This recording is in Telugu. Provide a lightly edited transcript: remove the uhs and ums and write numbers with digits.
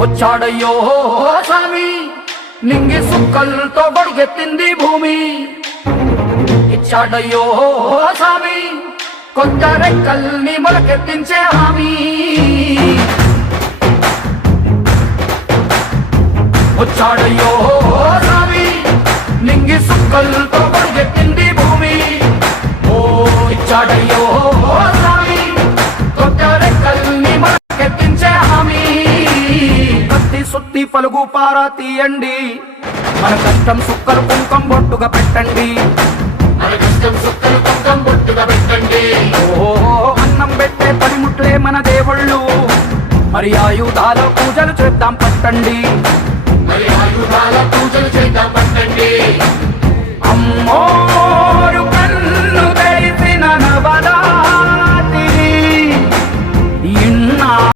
వచ్చాడయ్యో స్వామి నింగి సుక్కలతో బడిగెత్తింది భూమి. ఇచ్చాడయ్యో స్వామి కొత్త రెక్కల్ని మొలకెత్తించే హామీ. వచ్చాడయ్యో స్వామి నింగి సుక్కలతో బడిగెత్తింది భూమి. ఓ ఇచ్చాడయ్యో స్వామి కొత్త రెక్కల్ని మొలకెత్తించే హామీ. కత్తి సుత్తి పలుగు పారా తీయండి, మన కష్టం సుక్కలు కుంకం బొట్టుగా పెట్టండి. మన కష్టం సుక్కలు కుంకం బొట్టుగా పెట్టండి. ఓ అన్నం పెట్టే పనిముట్లే మన దేవుళ్ళు, మరి ఆయుధాల పూజలు చేద్దాం పట్టండి. మరి ఆయుధాల పూజలు చేద్దాం పట్టండి. అమ్మోరు